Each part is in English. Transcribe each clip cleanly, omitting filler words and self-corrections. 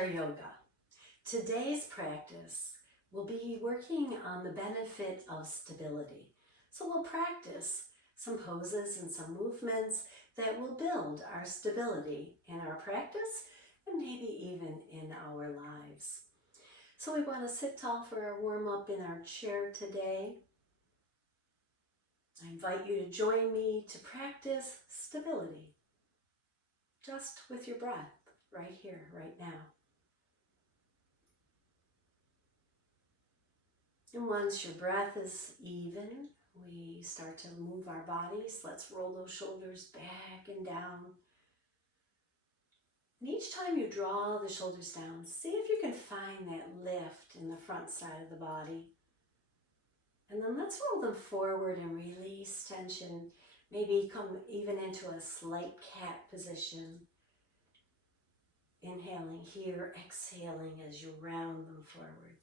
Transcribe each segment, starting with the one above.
Chair Yoga. Today's practice will be working on the benefit of stability. So we'll practice some poses and some movements that will build our stability in our practice and maybe even in our lives. So we want to sit tall for our warm-up in our chair today. I invite you to join me to practice stability, just with your breath right here, right now. And once your breath is even, we start to move our bodies. Let's roll those shoulders back and down. And each time you draw the shoulders down, see if you can find that lift in the front side of the body. And then let's roll them forward and release tension. Maybe come even into a slight cat position. Inhaling here, exhaling as you round them forward.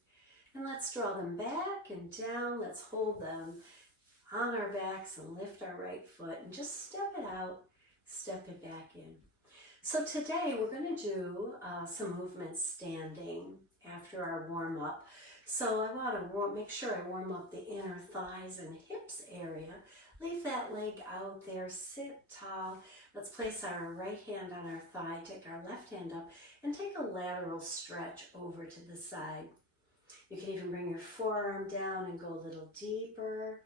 And let's draw them back and down. Let's hold them on our backs and lift our right foot and just step it out, step it back in. So today we're going to do some movements standing after our warm-up. So I want to make sure I warm up the inner thighs and hips area. Leave that leg out there, sit tall. Let's place our right hand on our thigh, take our left hand up, and take a lateral stretch over to the side. You can even bring your forearm down and go a little deeper.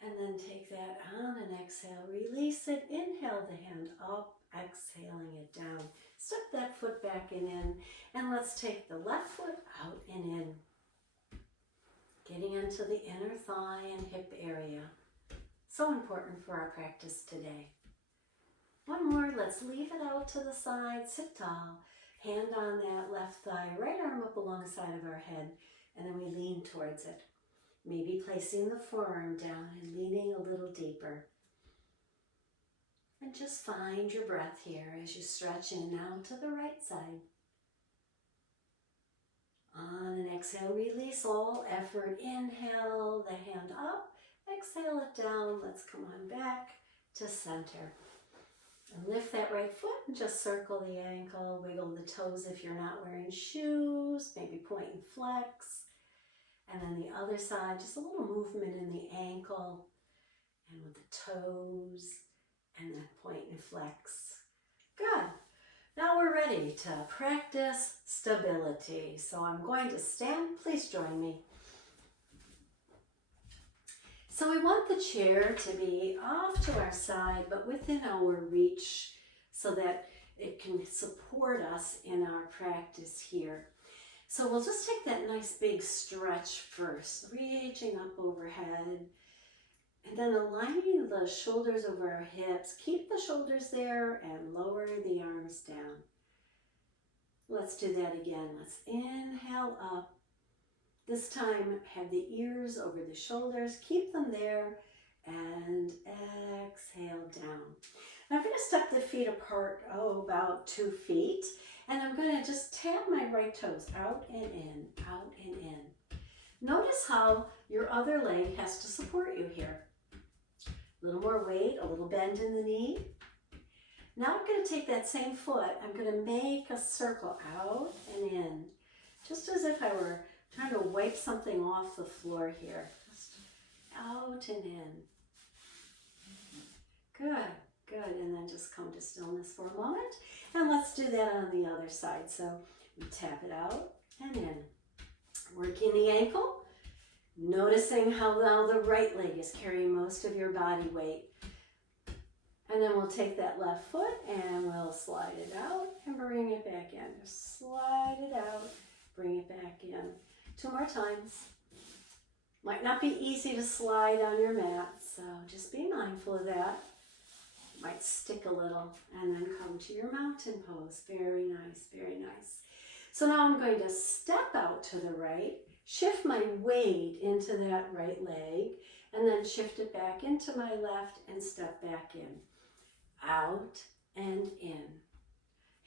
And then take that on and exhale, release it, inhale the hand up, exhaling it down. Step that foot back and in, and let's take the left foot out and in. Getting into the inner thigh and hip area. So important for our practice today. One more, let's leave it out to the side, sit tall. Hand on that left thigh, right arm up along the side of our head, and then we lean towards it. Maybe placing the forearm down and leaning a little deeper. And just find your breath here as you stretch in now to the right side. On an exhale, release all effort. Inhale the hand up, exhale it down. Let's come on back to center. And lift that right foot and just circle the ankle, wiggle the toes if you're not wearing shoes, maybe point and flex. And then the other side, just a little movement in the ankle and with the toes and then point and flex. Good. Now we're ready to practice stability. So I'm going to stand. Please join me. So we want the chair to be off to our side, but within our reach so that it can support us in our practice here. So we'll just take that nice big stretch first, reaching up overhead, and then aligning the shoulders over our hips. Keep the shoulders there and lower the arms down. Let's do that again. Let's inhale up. This time, have the ears over the shoulders. Keep them there and exhale down. Now I'm going to step the feet apart, about 2 feet. And I'm going to just tap my right toes out and in, out and in. Notice how your other leg has to support you here. A little more weight, a little bend in the knee. Now I'm going to take that same foot. I'm going to make a circle out and in, just as if I were trying to wipe something off the floor here. Just out and in. Good. Good, and then just come to stillness for a moment. And let's do that on the other side. So we tap it out and in. Working the ankle, noticing how now the right leg is carrying most of your body weight. And then we'll take that left foot and we'll slide it out and bring it back in. Just slide it out, bring it back in. 2 more times. Might not be easy to slide on your mat, so just be mindful of that. Might stick a little, and then come to your mountain pose. Very nice, very nice. So now I'm going to step out to the right, shift my weight into that right leg, and then shift it back into my left and step back in. Out and in.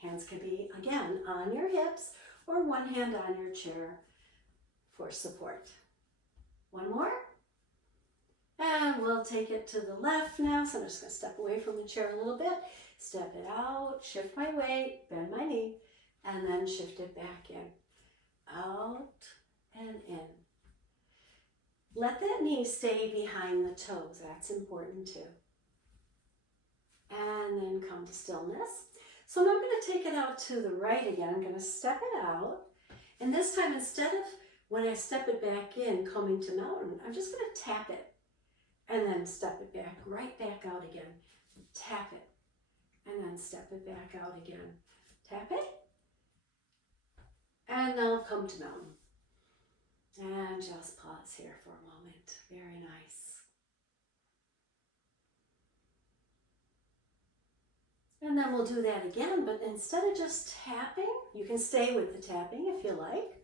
Hands can be, again, on your hips or one hand on your chair for support. One more. And we'll take it to the left now. So I'm just going to step away from the chair a little bit, step it out, shift my weight, bend my knee, and then shift it back in. Out and in. Let that knee stay behind the toes. That's important too. And then come to stillness. So now I'm going to take it out to the right again. I'm going to step it out. And this time, instead of when I step it back in, coming to mountain, I'm just going to tap it. And then step it back, right back out again. Tap it. And then step it back out again. Tap it. And now come to mountain. And just pause here for a moment. Very nice. And then we'll do that again, but instead of just tapping, you can stay with the tapping if you like.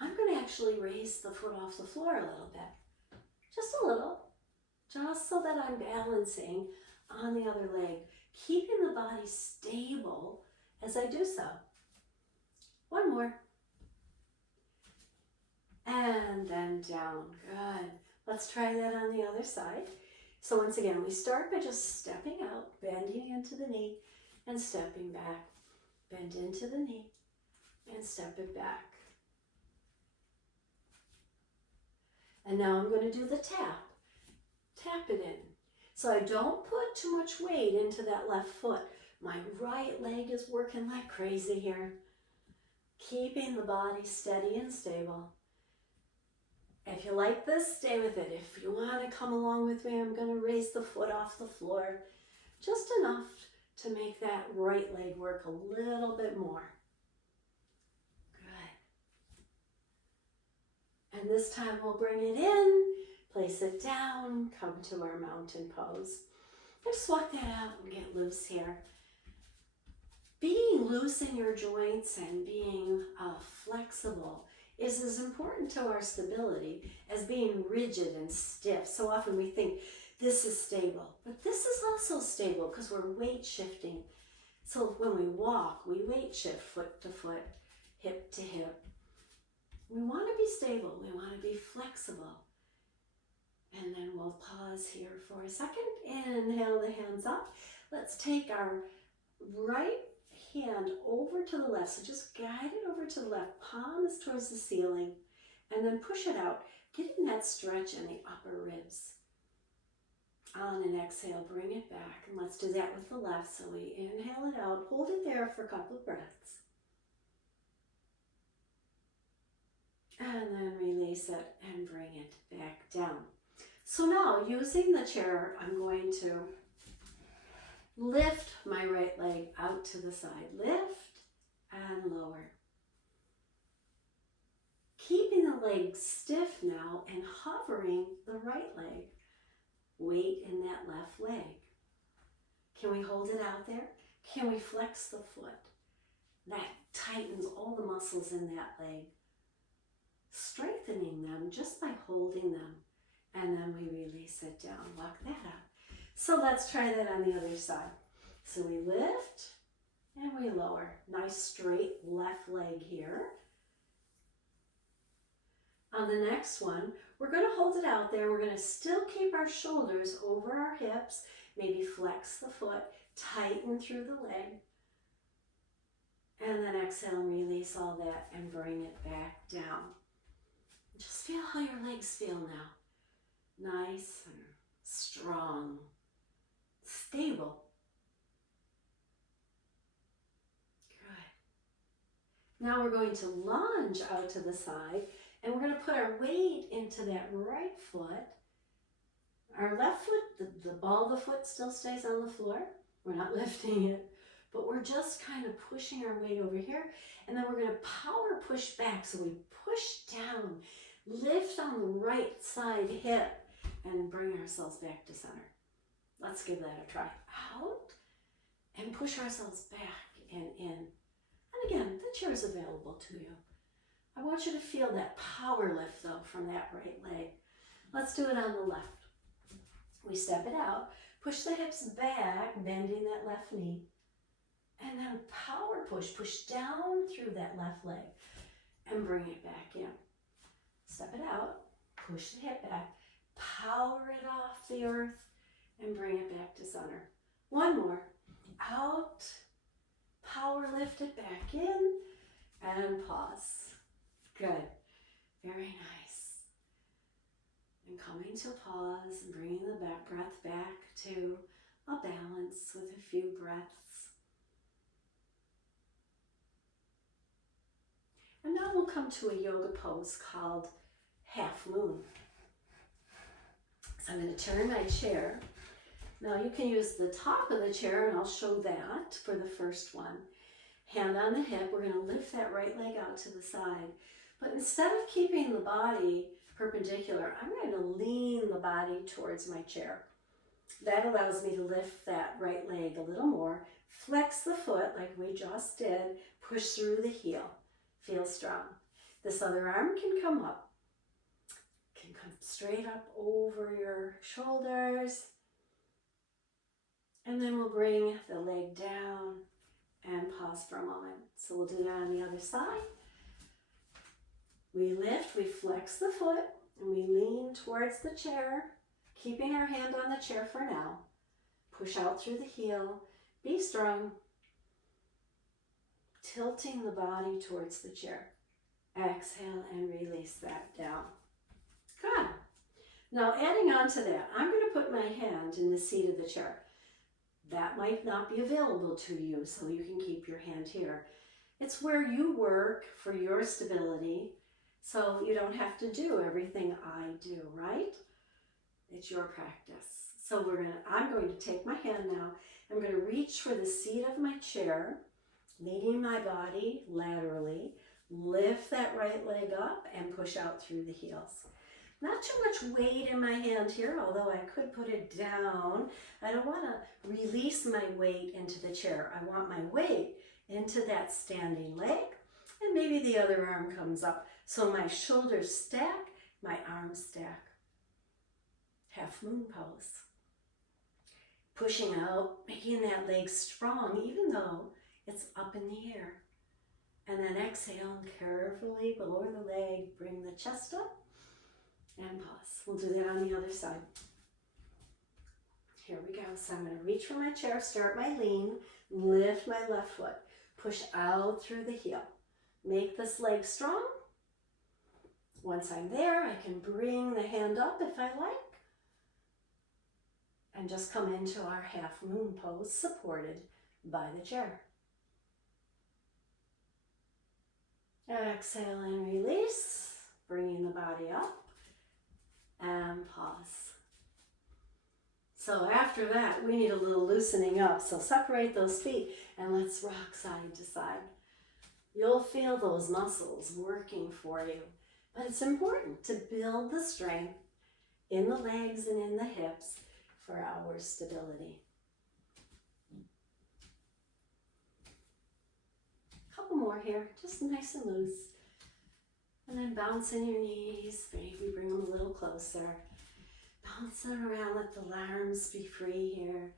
I'm going to actually raise the foot off the floor a little bit. Just a little. Just so that I'm balancing on the other leg, keeping the body stable as I do so. One more. And then down. Good. Let's try that on the other side. So once again, we start by just stepping out, bending into the knee, and stepping back. Bend into the knee, and step it back. And now I'm going to do the tap. Tap it in. So I don't put too much weight into that left foot. My right leg is working like crazy here. Keeping the body steady and stable. If you like this, stay with it. If you want to come along with me, I'm going to raise the foot off the floor. Just enough to make that right leg work a little bit more. Good. And this time we'll bring it in, place it down, come to our mountain pose. Just walk that out and get loose here. Being loose in your joints and being flexible is as important to our stability as being rigid and stiff. So often we think this is stable, but this is also stable because we're weight shifting. So when we walk, we weight shift foot to foot, hip to hip. We want to be stable. We want to be flexible. And then we'll pause here for a second. Inhale the hands up. Let's take our right hand over to the left. So just guide it over to the left. Palm is towards the ceiling. And then push it out. Getting that stretch in the upper ribs. On an exhale, bring it back. And let's do that with the left. So we inhale it out. Hold it there for a couple of breaths. And then release it and bring it back down. So now, using the chair, I'm going to lift my right leg out to the side. Lift and lower. Keeping the leg stiff now and hovering the right leg. Weight in that left leg. Can we hold it out there? Can we flex the foot? That tightens all the muscles in that leg. Strengthening them just by holding them. And then we release it down. Walk that up. So let's try that on the other side. So we lift and we lower. Nice straight left leg here. On the next one, we're going to hold it out there. We're going to still keep our shoulders over our hips. Maybe flex the foot, tighten through the leg. And then exhale and release all that and bring it back down. Just feel how your legs feel now. Nice and strong, stable. Good. Now we're going to lunge out to the side and we're going to put our weight into that right foot. Our left foot, the ball of the foot still stays on the floor. We're not lifting it, but we're just kind of pushing our weight over here. And then we're going to power push back. So we push down, lift on the right side hip, and bring ourselves back to center. Let's give that a try. Out and push ourselves back and in. And again, the chair is available to you. I want you to feel that power lift though from that right leg. Let's do it on the left. We step it out, push the hips back, bending that left knee, and then power push down through that left leg and bring it back in. Step it out, push the hip back, Power it off the earth and bring it back to center. One more. Out. Power lift it back in and pause. Good. Very nice. And coming to pause and bringing the breath back to a balance with a few breaths. And now we'll come to a yoga pose called half moon. So I'm going to turn my chair. Now you can use the top of the chair, and I'll show that for the first one. Hand on the hip, we're going to lift that right leg out to the side. But instead of keeping the body perpendicular, I'm going to lean the body towards my chair. That allows me to lift that right leg a little more. Flex the foot like we just did. Push through the heel. Feel strong. This other arm can come up. Can come straight up over your shoulders. And then we'll bring the leg down and pause for a moment. So we'll do that on the other side. We lift, we flex the foot, and we lean towards the chair, keeping our hand on the chair for now. Push out through the heel. Be strong. Tilting the body towards the chair. Exhale and release that down. Good. Now adding on to that, I'm going to put my hand in the seat of the chair. That might not be available to you, so you can keep your hand here. It's where you work for your stability, so you don't have to do everything I do, right? It's your practice. So I'm going to take my hand now. I'm going to reach for the seat of my chair, leaning my body laterally, lift that right leg up and push out through the heels. Not too much weight in my hand here, although I could put it down. I don't want to release my weight into the chair. I want my weight into that standing leg, and maybe the other arm comes up. So my shoulders stack, my arms stack. Half moon pose. Pushing out, making that leg strong, even though it's up in the air. And then exhale and carefully lower the leg, bring the chest up. And pause. We'll do that on the other side. Here we go. So I'm going to reach for my chair, start my lean, lift my left foot, push out through the heel. Make this leg strong. Once I'm there, I can bring the hand up if I like. And just come into our half moon pose, supported by the chair. Exhale and release, bringing the body up. And pause. So after that, we need a little loosening up. So separate those feet and let's rock side to side. You'll feel those muscles working for you. But it's important to build the strength in the legs and in the hips for our stability. A couple more here, just nice and loose. And then bouncing your knees, maybe bring them a little closer. Bouncing around, let the arms be free here.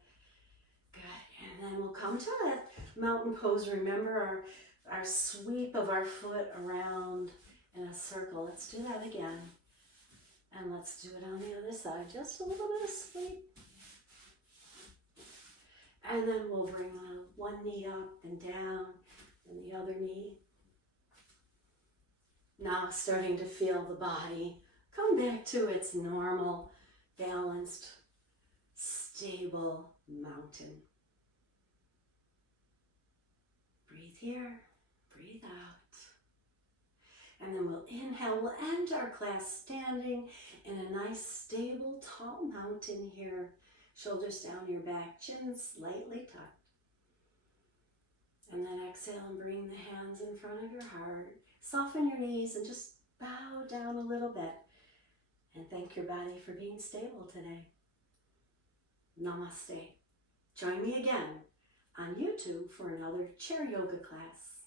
Good, and then we'll come to that mountain pose. Remember our sweep of our foot around in a circle. Let's do that again. And let's do it on the other side. Just a little bit of sweep. And then we'll bring one knee up and down and the other knee. Now starting to feel the body come back to its normal, balanced, stable mountain. Breathe here, breathe out. And then we'll inhale, we'll end our class standing in a nice, stable, tall mountain here. Shoulders down your back, chin slightly tucked. And then exhale and bring the hands in front of your heart. Soften your knees and just bow down a little bit. And thank your body for being stable today. Namaste. Join me again on YouTube for another chair yoga class.